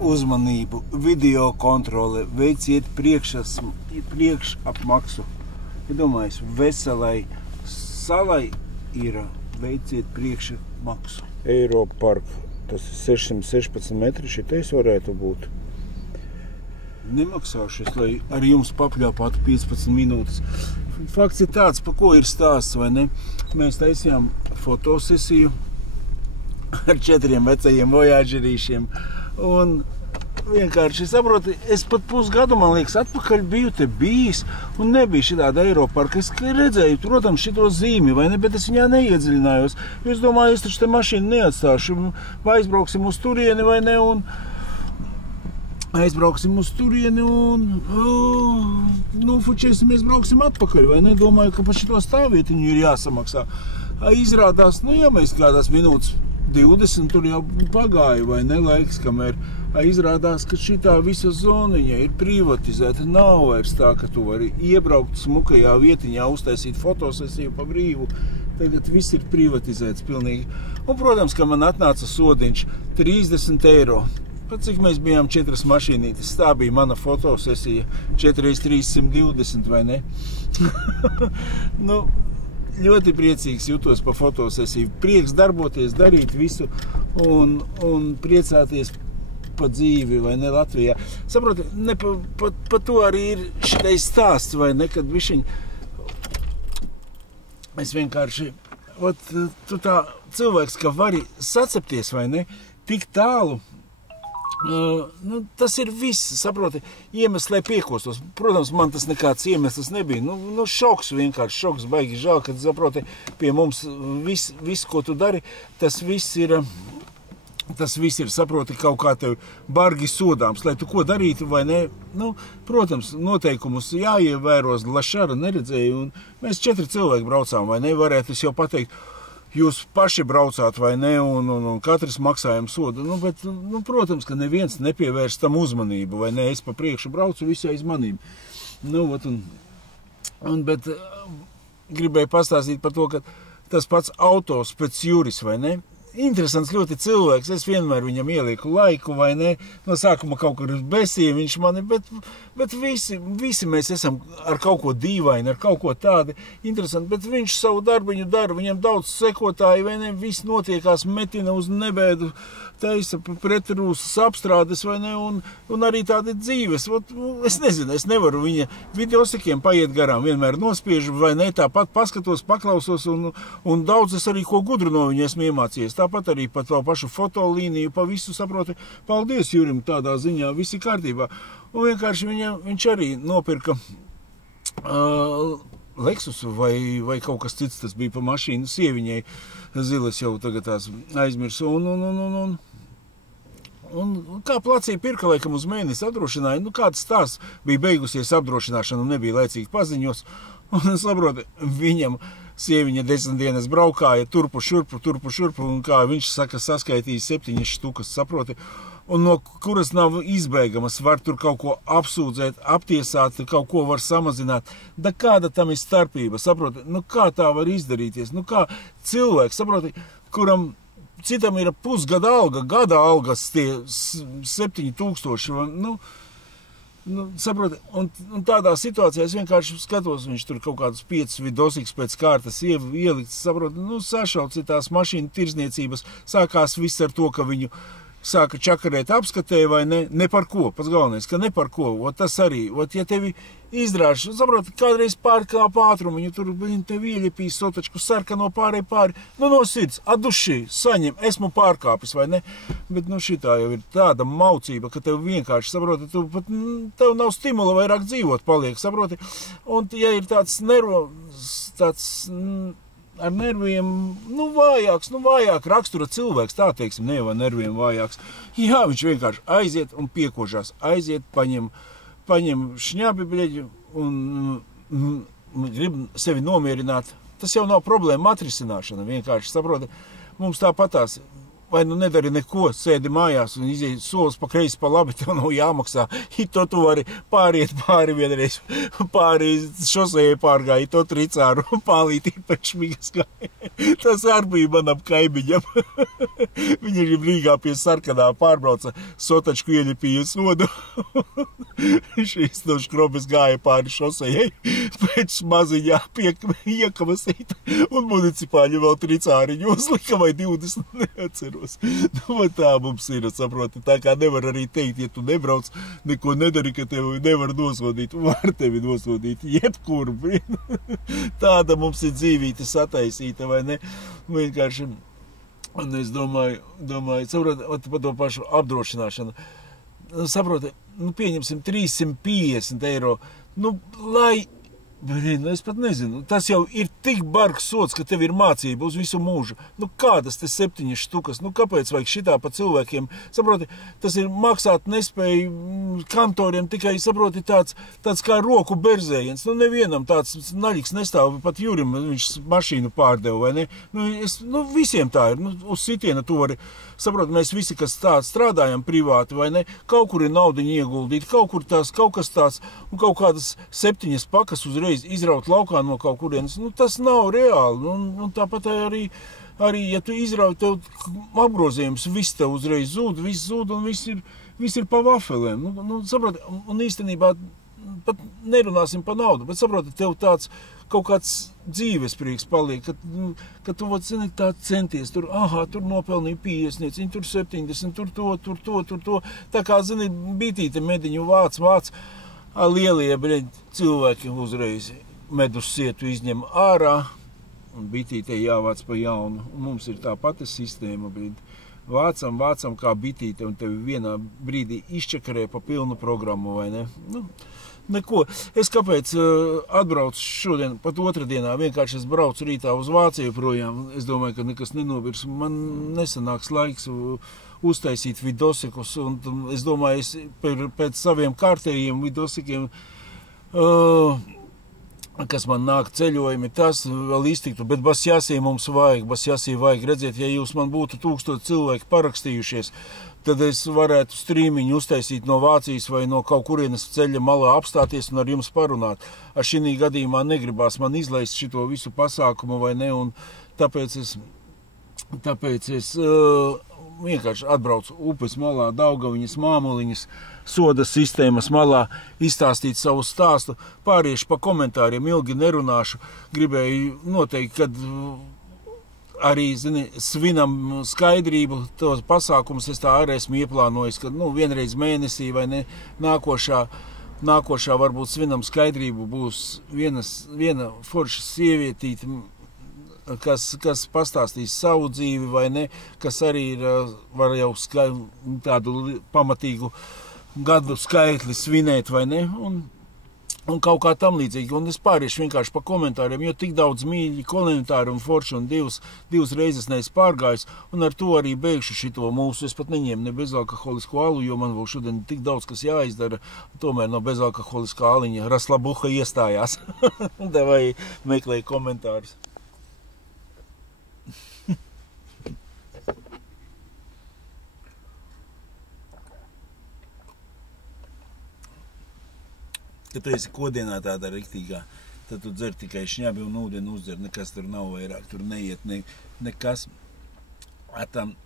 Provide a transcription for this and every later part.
uzmanību, video kontrole, veiciet priekšapmaksu. Iedomājies, veselai salai ir veiciet priekšapmaksu. Eiropark, tas ir 616 metri, šitais varētu būt. Nemaksāšies, lai ar jums papļāpātu 15 minūtes. Fakts ir tāds, pa ko ir stāsts, vai ne? Mēs taisījām fotosesiju ar 4 vecajiem vojāģerīšiem. Un vienkārši, saproti, es pat pusgadu, man liekas, atpakaļ biju te bijis un nebija šitāda Eiroparka. Es redzēju, protams, šito zīmi, vai ne, bet es viņā neiedziļinājos. Jo es domāju, es taču te mašīnu neatstāšu, vai aizbrauksim uz turieni, vai ne, un aizbrauksim uz turieni un fučēsimies, brauksim atpakaļ, vai ne? Domāju, ka pa šito stāvvietiņu ir jāsamaksā. Izrādās, ja mēs kādās minūtes 20 tur jau pagāja, vai ne, laiks, kamēr izrādās, ka šitā visa zoniņa ir privatizēta. Nav vairs tā, ka tu vari iebraukt smukajā vietiņā, uztaisīt fotosesiju pa brīvu. Tagad viss ir privatizēts pilnīgi. Un, protams, ka man atnāca sodiņš 30 eiro. Pat cik mēs bijām 4 mašīnītes, tā bija mana fotosesija 4x320, vai ne? Ļoti priecīgs jūtos pa fotosesiju. Prieks darboties, darīt visu un priecāties pa dzīvi, vai ne, Latvijā. Saproti, pa to arī ir šitais stāsts, vai ne, kad višiņ es vienkārši, tu tā cilvēks, ka vari sacepties, vai ne, tik tālu, tas ir viss, saproti, iemesls, lai piekostos. Protams, man tas nekāds iemesls nebija. Šoks vienkārši, šoks, baigi žēl, kad, saproti, pie mums viss, ko tu dari, tas viss ir, saproti, kaut kā tev bargi sodāms, lai tu ko darītu, vai ne? Protams, noteikumus jāievēros, Lašara neredzēja, un mēs 4 cilvēki braucām, vai ne? Varētu es jau pateikt, jūs paši braucāt, vai ne, un katrs maksājam sodu. Bet, protams, ka neviens nepievērs tam uzmanību, vai ne, es pa priekšu braucu, visi aiz manīm. Bet gribēju pastāstīt par to, ka tas pats autos pēc juris, vai ne, interesants ļoti cilvēks, es vienmēr viņam ielieku laiku, vai ne, no sākuma kaut kur besīja viņš mani, bet visi mēs esam ar kaut ko dīvaini, ar kaut ko tādi interesanti, bet viņš savu darbiņu dara, viņam daudz sekotāji, vai ne, viss notiekās, metina uz nebēdu, taisa pretrūsas apstrādes, vai ne, un arī tādi dzīves. Es nezinu, es nevaru viņa videosikiem paiet garām, vienmēr nospiežu, vai ne, tāpat paskatos, paklausos, un daudz es arī ko gudru no viņa esmu iemācījies. Tāpat arī pa to pašu fotolīniju, pa visu saproti, paldies Jurim, tādā ziņā, visi kārtībā. Un vienkārši viņš arī nopirka Lexusu vai kaut kas cits, tas bija pa mašīnu sieviņai, ziles jau tagad tās aizmirsu, un kā placīja pirka, laikam uz mēnesi apdrošināja, kāds stāsts bija beigusies apdrošināšana un nebija laicīgi paziņos, un saproti, viņam sieviņa 10 dienas braukāja turpu šurpu, un kā viņš saka, saskaitīja 7 štukas, saproti, un no kuras nav izbēgamas, var tur kaut ko apsūdzēt, aptiesāt, kaut ko var samazināt. Da kāda tam ir starpība, saproti, kā tā var izdarīties, kā cilvēks, saproti, kuram citam ir pusgada alga, gada algas tie 7000, saproti, un tādā situācijā es vienkārši skatos, viņš tur kaut kādus 5 vidosīgs pēc kārtas ielikts, saproti, sašauts tās mašīnu tirzniecības, sākās viss ar to, ka viņu sāka čakarēt apskatē, vai ne par ko, pats galvenais, ka ne par ko, tas arī, ja tevi izdrāž, saproti, kādreiz pārkāp ātrumu, viņi tevi ieļepīs sotačku sarkano pāri, no sirds, atdušī, saņem, esmu pārkāpis, vai ne, bet šitā jau ir tāda maucība, ka tev vienkārši, saproti, tev nav stimula vairāk dzīvot paliek, saproti, un ja ir tāds ar nerviem, vājāk rakstura cilvēks, tā teiksim, ne jau ar nerviem vājāks. Jā, viņš vienkārši aiziet un piekožās, paņem šņābi bļeģi un grib sevi nomierināt. Tas jau nav problēma atrisināšana, vienkārši, saproti, mums tāpatās vai nu nedari neko, sēdi mājās un iziet solis pa kreisi, pa labi, tev nav jāmaksā. To tu vari pāriet pāri vienreiz, pāri šosejai pārgāja, to tricāru pālītī pēc šmigas gāja. Tas arī bija manam kaimiņam. Viņa ir Rīgā pie Sarkanā pārbrauca, sotačku ieļipīja sodu. Šīs no škrobes gāja pāri šosejai, pēc maziņā iekamasīt, un municipāļi vēl tricāriņu uzlika vai 20, neatceros. Tā mums ir, saproti, tā kā nevar arī teikt, ja tu nebrauc, neko nedari, ka tevi nevar nosodīt, var tevi nosodīt, jebkur. Tāda mums ir dzīvīte sataisīta, vai ne? Vienkārši, un es domāju, saproti, par to pašu apdrošināšanu. Saproti, pieņemsim 350 eiro, lai, es pat nezinu, tas jau ir tik bargs sods, ka tev ir mācība uz visu mūžu. Kādas te 7 štukas? Kāpēc vajag šitā pa cilvēkiem? Saproti, tas ir maksāt nespēju kantoriem tikai, saproti, tāds kā roku berzējiens. Nevienam tāds naļiks nestāv, pat Jurim viņš mašīnu pārdeva, vai ne? Visiem tā ir. Uz sitiena tu vari, saproti, mēs visi, kas strādājam privāti, vai ne? Kaut kur ir naudiņa ieguldīt, kaut kas tāds, un kaut kādas 7 pakas uzreiz izraut laukā no kaut kurienes, tas nav reāli. Tāpat arī, ja tu izrauj, tev apgrozījums, viss tev uzreiz zūd, un viss ir pa vafelēm. Saproti, un īstenībā pat nerunāsim pa naudu, bet saproti, tev tāds kaut kāds dzīvesprieks paliek, ka tu, zini, tā centies, tur nopelnīja 50, tur 70, tur to. Tā kā, zini, bitīte mediņu vāc, lielie cilvēki uzreiz medus sietu izņem ārā, un bitītei jāvāc pa jaunu. Un mums ir tā pati sistēma, vācam kā bitīte, un tevi vienā brīdī izčakarē pa pilnu programmu, vai ne? Neko. Es kāpēc atbraucu šodien, pat otrdienā, vienkārši es braucu rītā uz Vāciju projām. Es domāju, ka nekas nenovirs. Man nesanāks laiks uztaisīt vidosikus, un es domāju, pēc saviem kārtējiem vidosikiem, kas man nāk ceļojumi, tas vēl iztiktu, bet Basjasī mums vajag, redziet, ja jūs man būtu 1000 cilvēki parakstījušies, tad es varētu strīmiņu uztaisīt no Vācijas vai no kaut kurienes ceļa malā apstāties un ar jums parunāt. Ar šī gadījumā negribās man izlaist šito visu pasākumu, vai ne, un tāpēc es vienkārši atbraucu upes malā, Daugaviņas, Māmuliņas, soda sistēmas malā, izstāstīt savu stāstu, pāriešu pa komentāriem, ilgi nerunāšu, gribēju noteikt, kad arī, zini, svinam skaidrību, tos pasākumus es tā arī esmu ieplānojis, ka, vienreiz mēnesī vai ne, nākošā varbūt svinam skaidrību būs viena forša sievietīte, kas pastāstīs savu dzīvi, vai ne, kas arī var jau tādu pamatīgu gadu skaitli svinēt, vai ne, un kaut kā tam līdzīgi. Un es pāriešu vienkārši pa komentāriem, jo tik daudz mīļi komentāri un forši, un divas reizes neesmu pārgājis, un ar to arī beigšu šito mūsu. Es pat neņēmu ne bezalkoholisko alu, jo man vēl šodien tik daudz, kas jāizdara, tomēr no bezalkoholiskā aliņa Raslabuha iestājās. Vai meklēju komentārus. Kad tu esi kodienā tāda riktīgā, tad tu dzer tikai šņabi un ūdeni uzdzer, nekas tur nav vairāk, tur neiet nekas.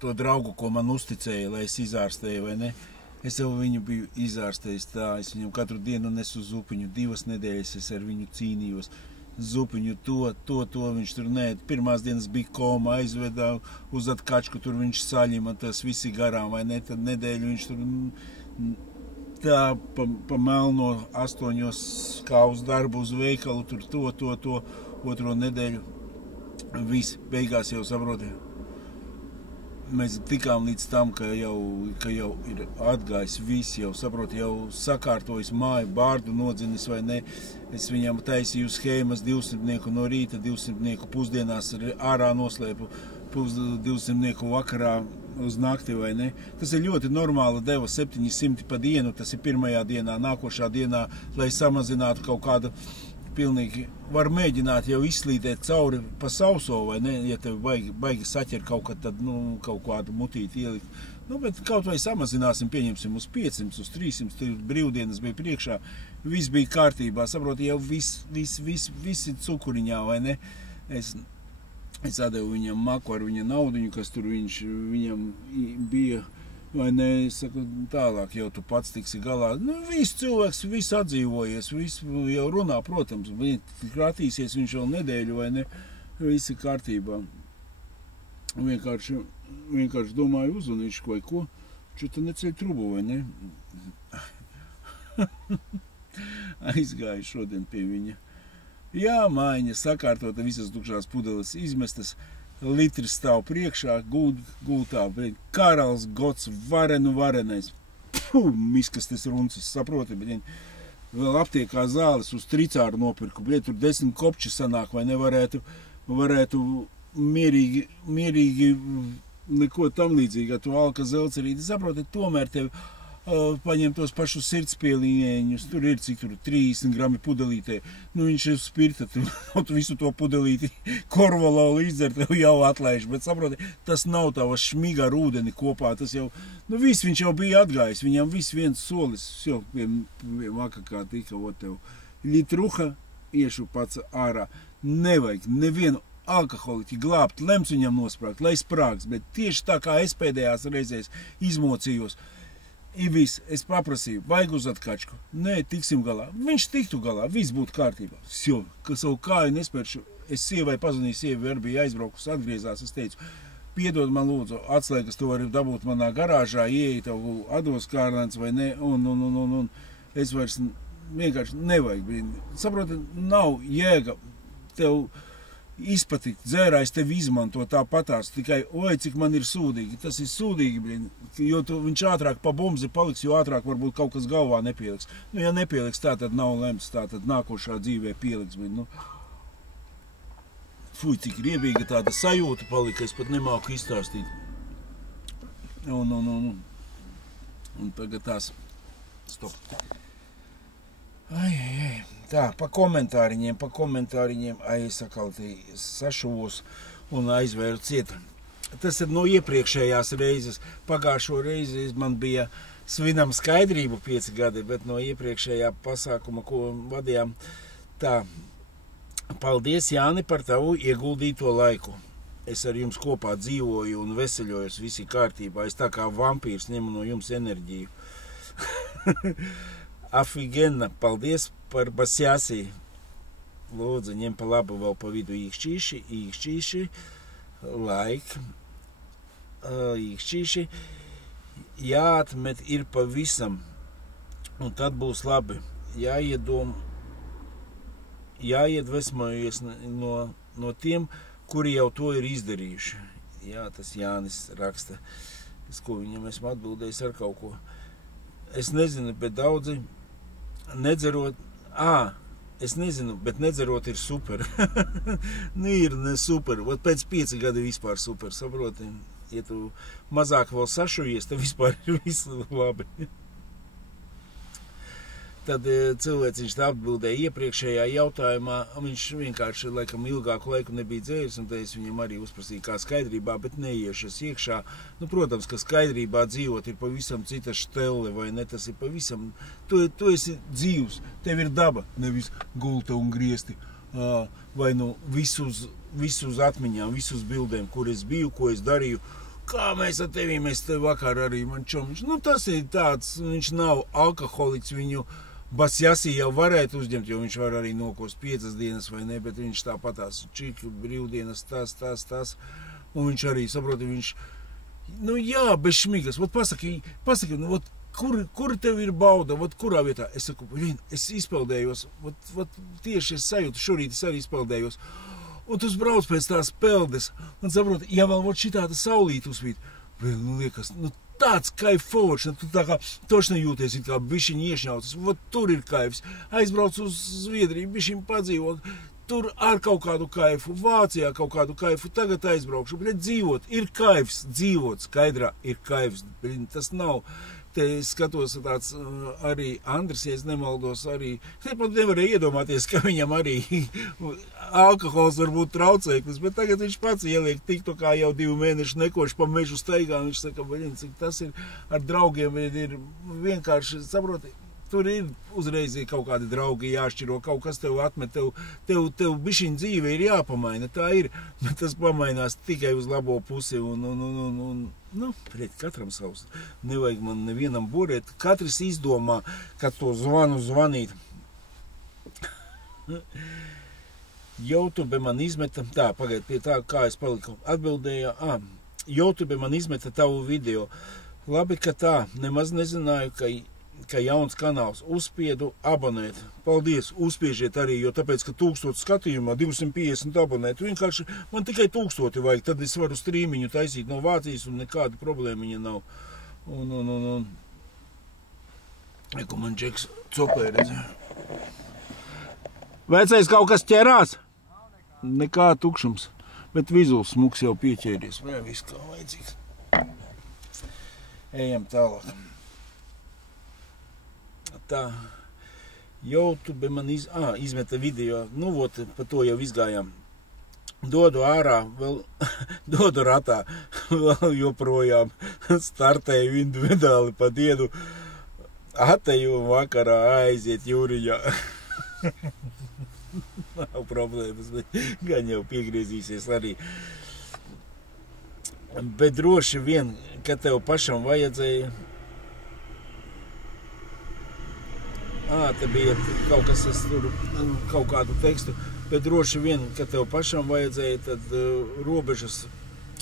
To draugu, ko man uzticēja, lai es izārstēju, vai ne, es jau viņu biju izārstējis tā, es viņam katru dienu nesu zupiņu, 2 nedēļas es ar viņu cīnījos, zupiņu to, viņš tur neēd. Pirmās dienas bija koma, aizvedā uz atkačku, tur viņš saļima, tas visi garām, vai ne, tad nedēļu viņš tur tā pa melno 8 kā uz darbu uz veikalu, tur to, otro nedēļu. Viss, beigās jau saproti. Mēs tikām līdz tam, ka jau ir atgājis viss, jau saproti, jau sakārtojis māju, bārdu nodzinis vai ne. Es viņam taisīju schēmas 200 no rīta, 200 pusdienās ārā noslēpu, 200 vakarā uz nakti vai ne. Tas ir ļoti normāli deva 700 pa dienu, tas ir pirmajā dienā, nākošā dienā, lai samazinātu kaut kādu pilnīgi var mēģināt jau izslīdēt cauri pa sauso, vai ne, ja tev baigi saķer kaut kad, tad, kaut kādu mutīti ielikt. Bet kaut vai samazināsim, pieņemsim uz 500, uz 300, tur brīvdienas bija priekšā, viss bija kārtībā, saproti, jau visi cukuriņā, vai ne? Es atdevu viņam maku ar viņa naudiņu, kas tur viņam bija, vai ne, es saku, tālāk jau tu pats tiksi galā. Viss cilvēks, viss atdzīvojies, viss jau runā, protams, kratīsies viņš vēl nedēļu, vai ne, visi kārtībā. Vienkārši domāju, uzvanīšu vai ko, čuta neceļ trubu, vai ne? Aizgāju šodien pie viņa. Jā, mājiņa sakārtota, visas tukšās pudeles izmestas, litris stāv priekšā, gultā, Karals Gods, varenais. Miskastes runcis, saproti, vēl aptiekā zāles uz tricāru nopirku, tur 10 kopči sanāk, vai nevarētu mierīgi neko tam līdzīga, to alka zelcerīti, saproti, tomēr tev paņem tos pašus sirdspēlīņus, tur ir cik tur 30 grami pudelītē, viņš ir spirta, tu visu to pudelīti korvalolu izdzer, tev jau atlaiž, bet saproti, tas nav tava šmiga ar ūdeni kopā, tas jau, viņš jau bija atgājis, viņam viss viens solis, jau pie makakā tika, tev litruha, iešu pats ārā, nevajag nevienu alkoholiķi glābt, lems viņam nosprāgt, lai sprāgs, bet tieši tā kā es pēdējās reizēs izmocījos, es paprasīju, vajag uz atkačku, nē, tiksim galā, viņš tiktu galā, viss būtu kārtībā, ka savu kāju nespēršu, es sievai pazvanīju, sievi arī bija aizbraukus, atgriezās, es teicu, piedod man lūdzu, atslēgas tu vari dabūt manā garāžā, ieeja tev atdos kārlēns vai ne, un es vairs vienkārši nevajag, saproti, nav jēga tev izpatikt, dzērājs tevi izmanto tāpatās, tikai, cik man ir sūdīgi, tas ir sūdīgi, jo viņš ātrāk pa bumzi paliks, jo ātrāk varbūt kaut kas galvā nepieliks. Ja nepieliks, tā tad nav lemts, tā tad nākošā dzīvē pieliks, cik riebīga tāda sajūta palika, es pat nemāku izstāstīt. Un tagad tās, stop. Tā, pa komentāriņiem, es atkal sašuvos un aizvēru cieta. Tas ir no iepriekšējās reizes. Pagājušo reizi man bija svinam skaidrību 5 gadi, bet no iepriekšējā pasākuma, ko vadījām, tā, paldies, Jāni, par tavu ieguldīto laiku. Es ar jums kopā dzīvoju un veseļojos, visi kārtībā. Es tā kā vampīrs ņemu no jums enerģiju. Afigena, paldies par basjāsī. Lūdzu, ņem pa labu vēl pa vidu īkšķīši, laik, īkšķīši, jāatmet ir pavisam, un tad būs labi. Jāiedvesmojies no tiem, kuri jau to ir izdarījuši. Jā, tas Jānis raksta, ko viņam esmu atbildējis ar kaut ko. Es nezinu, bet daudzi nedzerot, es nezinu, bet nedzerot ir super. Ir ne super, pēc 5 gadi vispār super, saproti. Ja tu mazāk vēl sašujies, tad vispār ir visu labi. Tad cilvēciņš tā atbildēja iepriekšējā jautājumā, viņš vienkārši laikam ilgāku laiku nebija dzēris, un tad es viņam arī uzprasīju kā skaidrībā, bet neiešies iekšā. Protams, ka skaidrībā dzīvot ir pavisam cita štelle, vai ne, tas ir pavisam, tu esi dzīvs, tev ir daba, nevis gulta un griesti, vai visus atmiņām, visus bildēm, kur es biju, ko es darīju, kā mēs ar tevi, mēs te vakar arī man čomiņš, tas ir tāds, viņš nav alkoholiks, viņu Basjāsī jau varētu uzņemt, jo viņš var arī nokost 5 dienas vai ne, bet viņš tāpatās čiki, brīvdienas, tas, un viņš arī, saproti, viņš, bez šmigas, pasaki, kur tev ir bauda, kurā vietā, es saku, es izpeldējos, tieši es sajūtu, šorīt es arī izpeldējos, un tu brauc pēc tās peldes, un saproti, ja vēl šitāda saulīte uzvīt, liekas, tāds kaifošs, tu tā kā toši nejūties, it kā bišķiņi iešņautas, tur ir kaifs, aizbrauc uz Zviedriju, bišķiņi padzīvot, tur ar kaut kādu kaifu, Vācijā kaut kādu kaifu, tagad aizbraukšu, dzīvot, ir kaifs, dzīvot skaidrā ir kaifs, tas nav te skatos tāds arī Andris, ja es nemaldos, arī, te pat nevarēja iedomāties, ka viņam arī alkohols var būt traucēklis, bet tagad viņš pats ieliek tikto kā jau 2 mēnešu nekoši pa mežu steigā, un viņš saka, vaļin, cik tas ir ar draugiem, ir vienkārši, saproti, tur ir uzreiz kaut kādi draugi jāšķiro, kaut kas tev atmet, tev bišķiņ dzīve ir jāpamaina, tā ir, bet tas pamainās tikai uz labo pusi, un katram savs, nevajag man nevienam burēt, katrs izdomā, kad to zvanīt. YouTube man izmeta, pagaid pie tā, kā es paliku, atbildēja, YouTube man izmeta tavu video, labi, ka tā, nemaz nezināju, ka jauns kanāls, uzspiedu abonēt. Paldies, uzspiežiet arī, jo tāpēc, ka 1000 skatījumā 250 abonēt, vienkārši man tikai 1000 vajag, tad es varu strīmiņu taisīt no Vācijas un nekāda problēmiņa nav. Un ko man Džeks copē redz. Vecais kaut kas ķerās? Nekā tukšums, bet vizuls smuks jau pieķēries. Vai viss kā vajadzīgs. Ejam tālāk. Tā, YouTube man izmeta video, pa to jau izgājām. Dodu ārā, dodu ratā, vēl joprojām startēju individuāli pa dienu, ateju vakarā aiziet jūriņā. Nav problēmas, bet gan jau piegriezīsies arī. Bet droši vien, ka tev pašam vajadzēja, te bija kaut kas, es tur kaut kādu tekstu, bet droši vien, ka tev pašam vajadzēja, tad robežas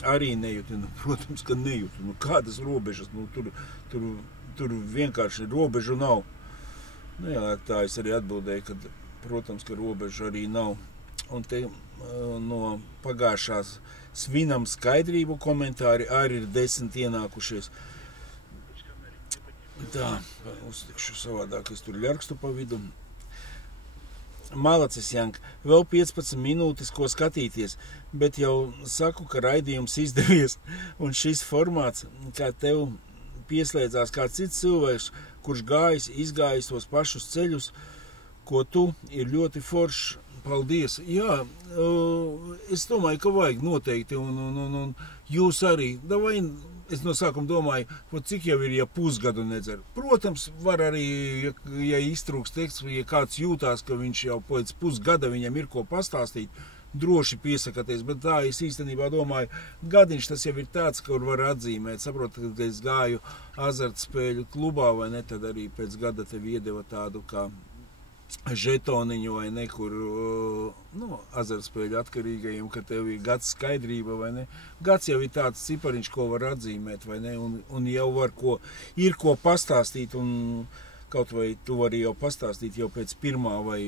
arī nejūti. Protams, ka nejūti. Kādas robežas? Tur vienkārši robežu nav. Jā, tā es arī atbildēju, ka, protams, ka robežu arī nav. Un te no pagājušās svinam skaidrību komentāri arī ir 10 ienākušies. Tā, uztikšu savādāk, es tur ļarkstu pa vidu. Malacis Jank, vēl 15 minūtes, ko skatīties, bet jau saku, ka raidījums izdevies, un šis formāts, kā tev pieslēdzās kāds cits cilvēks, kurš izgājis tos pašus ceļus, ko tu, ir ļoti foršs. Paldies. Jā, es domāju, ka vajag noteikti, un jūs arī, es no sākuma domāju, cik jau ir, ja pusgadu nedzer. Protams, var arī, ja iztrūks teksts, ja kāds jūtās, ka viņš jau pēc pusgada viņam ir ko pastāstīt, droši piesakaties, bet tā es īstenībā domāju, gadiņš tas jau ir tāds, kur var atzīmēt. Saprotu, kad es gāju azartspēļu klubā, vai ne, tad arī pēc gada tev iedeva tādu kā žetoniņu vai ne, kur azartspēļu atkarīgajiem, ka tev ir gads skaidrība vai ne. Gads jau ir tāds cipariņš, ko var atzīmēt vai ne, un jau ir ko pastāstīt, un kaut vai tu vari jau pastāstīt jau pēc 1. vai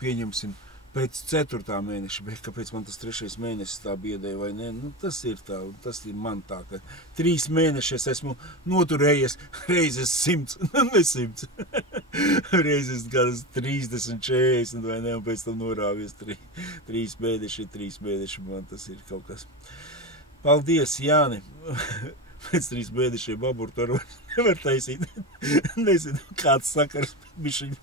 pieņemsim pēc 4. mēneša, bet kāpēc man tas 3. mēnesis tā biedēja vai ne, tas ir tā, tas ir man tā, ka 3 mēneši es esmu noturējies reizes 100, ne 100, reizes kādas 30, 40 vai ne, un pēc tam norāvies 3 mēneši, man tas ir kaut kas. Paldies, Jāni! Pēc 3 mēnešiem abortu nevar taisīt. Nezinu, kāds sakars bišķiņ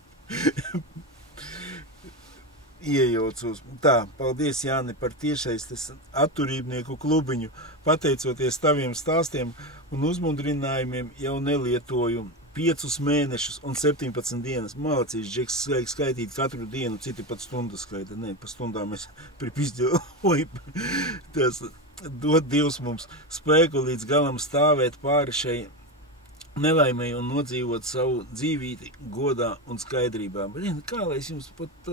iejaucos. Tā, paldies, Jāni, par tiešais atturībnieku klubiņu. Pateicoties taviem stāstiem un uzmundrinājumiem, jau nelietoju 5 mēnešus un 17 dienas. Malacīs, Džeks, skaitīt katru dienu, citi pat stundu skaita. Nē, pa stundām es pripizděju. Tas dod Dievs mums spēku līdz galam stāvēt pāri šai nelaimei un nodzīvot savu dzīvīti godā un skaidrībā. Bet, kā lai es jums pat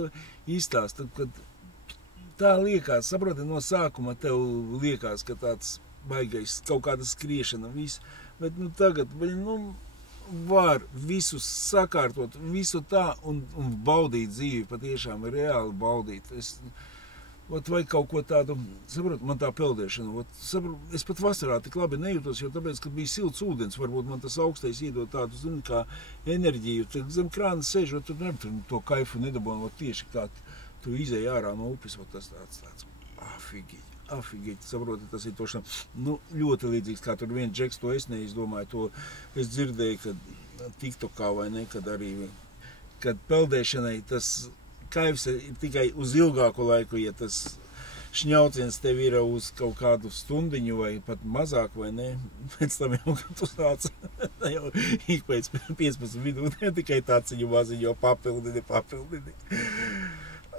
izstāstu, kad tā liekas, saproti, no sākuma tev liekas, ka tāds baigais kaut kāda skriešana, viss, bet tagad, var visu sakārtot, visu tā un baudīt dzīvi, patiešām reāli baudīt. Vai kaut ko tādu, saprot, man tā peldēšana, es pat vasarā tik labi nejūtos, jo tāpēc, kad bija silts ūdens, varbūt man tas augstais iedod tādu, zini, kā enerģiju, tad zem krāna sēžot, tur nevar to kaifu nedabon, tieši kā tu izēji ārā no upes, tas tāds, Afigeķi, saproti, tas ir tošām, nu, ļoti līdzīgs, kā tur viens džeks, to es neizdomāju, to es dzirdēju, kad TikTokā vai ne, kad arī, kad peldēšanai tas kaivs ir tikai uz ilgāku laiku, ja tas šņauciens tev ir uz kaut kādu stundiņu vai pat mazāk, vai ne, pēc tam jau, kad tu sāc, jau ik pēc 15 minūtēm tikai tāciņu maziņo papildini.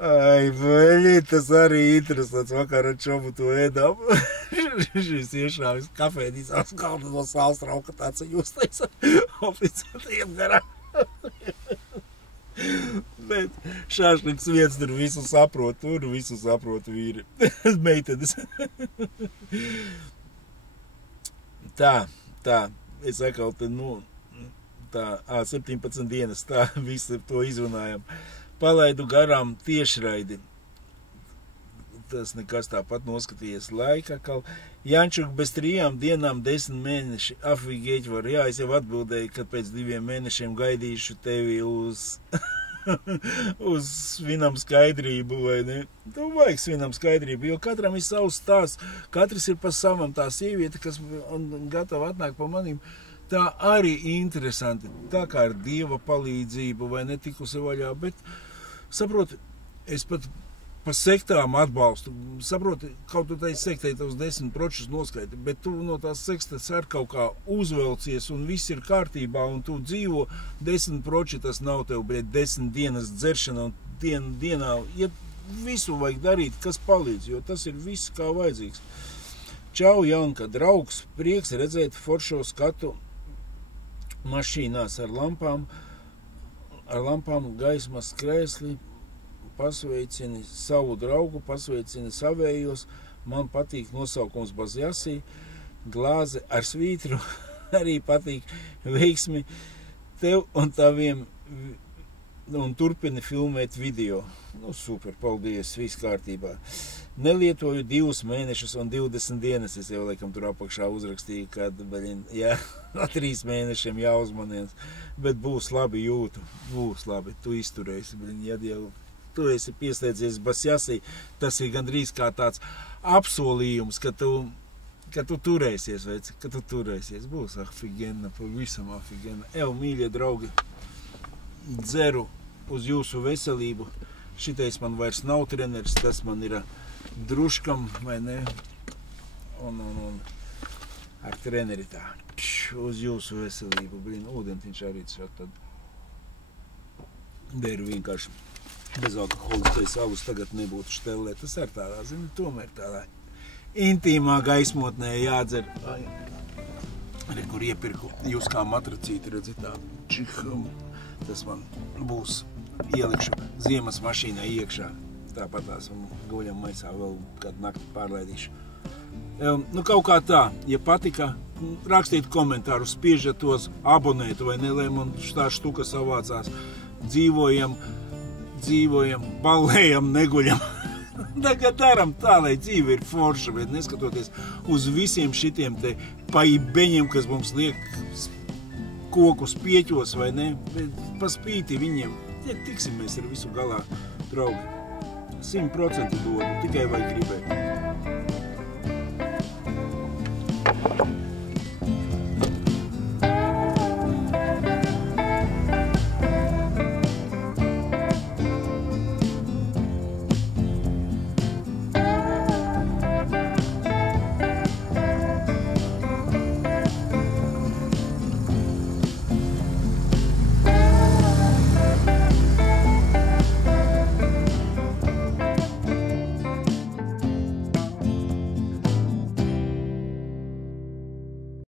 Ai, veļi, tas arī interesants, vakar ar čomu to ēdām. Šis iešāvis kafēnīcās kaldu no sāls trauka tāciņu uztaisa oficiātiem garām. Bet šāšliks viens tur visu saprot vīri, meitenes. Tā, es atkal te, nu, tā, 17 dienas, tā, visu to izrunājam. Palaidu garām tiešraidi. Tas nekas tāpat noskatījies laika, atkal. Jančuk bez 3 dienām 10 mēneši. Afigeķi var, jā, es jau atbildēju, ka pēc 2 mēnešiem gaidīšu tevi uz svinam skaidrību, vai ne? Tev vajag svinam skaidrību, jo katram ir savs stāsts, katrs ir pa savam, tā sieviete, kas gatava atnāk pa manim, tā arī interesanti, tā kā ar Dieva palīdzību, vai netikusi vaļā, bet, saproti, es pat pa sektām atbalstu. Saproti, kaut tu tai sektai tavs 10 pročus noskaiti, bet tu no tās sektas ar kaut kā uzvelcies un viss ir kārtībā un tu dzīvo 10 proči, tas nav tev, bet 10 dienas dzeršana un dienā, ja visu vajag darīt, kas palīdz, jo tas ir viss kā vajadzīgs. Čau, Janka, draugs, prieks redzēt foršo skatu mašīnās ar lampām gaismas krēsli, pasveicini savu draugu, pasveicini savējos, man patīk nosaukums Bazjasī, glāze ar svītru, arī patīk veiksmi tev un taviem, un turpini filmēt video. Nu, super, paldies, viss kārtībā. Nelietoju 2 mēnešus un 20 dienas, es jau laikam tur apakšā uzrakstīju, kad, jā, 3 mēnešiem jāuzmanies, bet būs labi jūtu, būs labi, tu izturēsi, ja jau tu esi pieslēdzies Bazjasī, tas ir gandrīz kā tāds apsolījums, ka tu turēsies, veici, ka tu turēsies. Būs afigena, pavisam afigena. Mīļie draugi, dzeru uz jūsu veselību. Šitais man vairs nav treneris, tas man ir druškam, vai ne? Un ar treneri tā. Uz jūsu veselību. Blin, ūdentiņš arī tad deru vienkārši. Bez alkoholiskais alus tagad nebūtu štelē. Tas ar tādā, zini, tomēr tādā intīmā gaismotnē jādzer. Arī, kur iepirku, jūs kā matracīti redzat tā, čiham, tas man būs, ielikšu ziemas mašīnā iekšā. Tāpat tās un guļam maisā vēl kādu nakti pārlaidīšu. Nu, kaut kā tā, ja patika, rakstīt komentārus, spiežat tos, abonēt, vai ne, lai man tā štuka savācās. Dzīvojam, ballējam, neguļam. Tagad daram tā, lai dzīve ir forša, bet neskatoties uz visiem šitiem te paibeņiem, kas mums liek kokus pieķos, vai ne, bet pa spīti viņiem, ja tiksim mēs ar visu galā, draugi. 100% dodu, tikai vajag gribēt.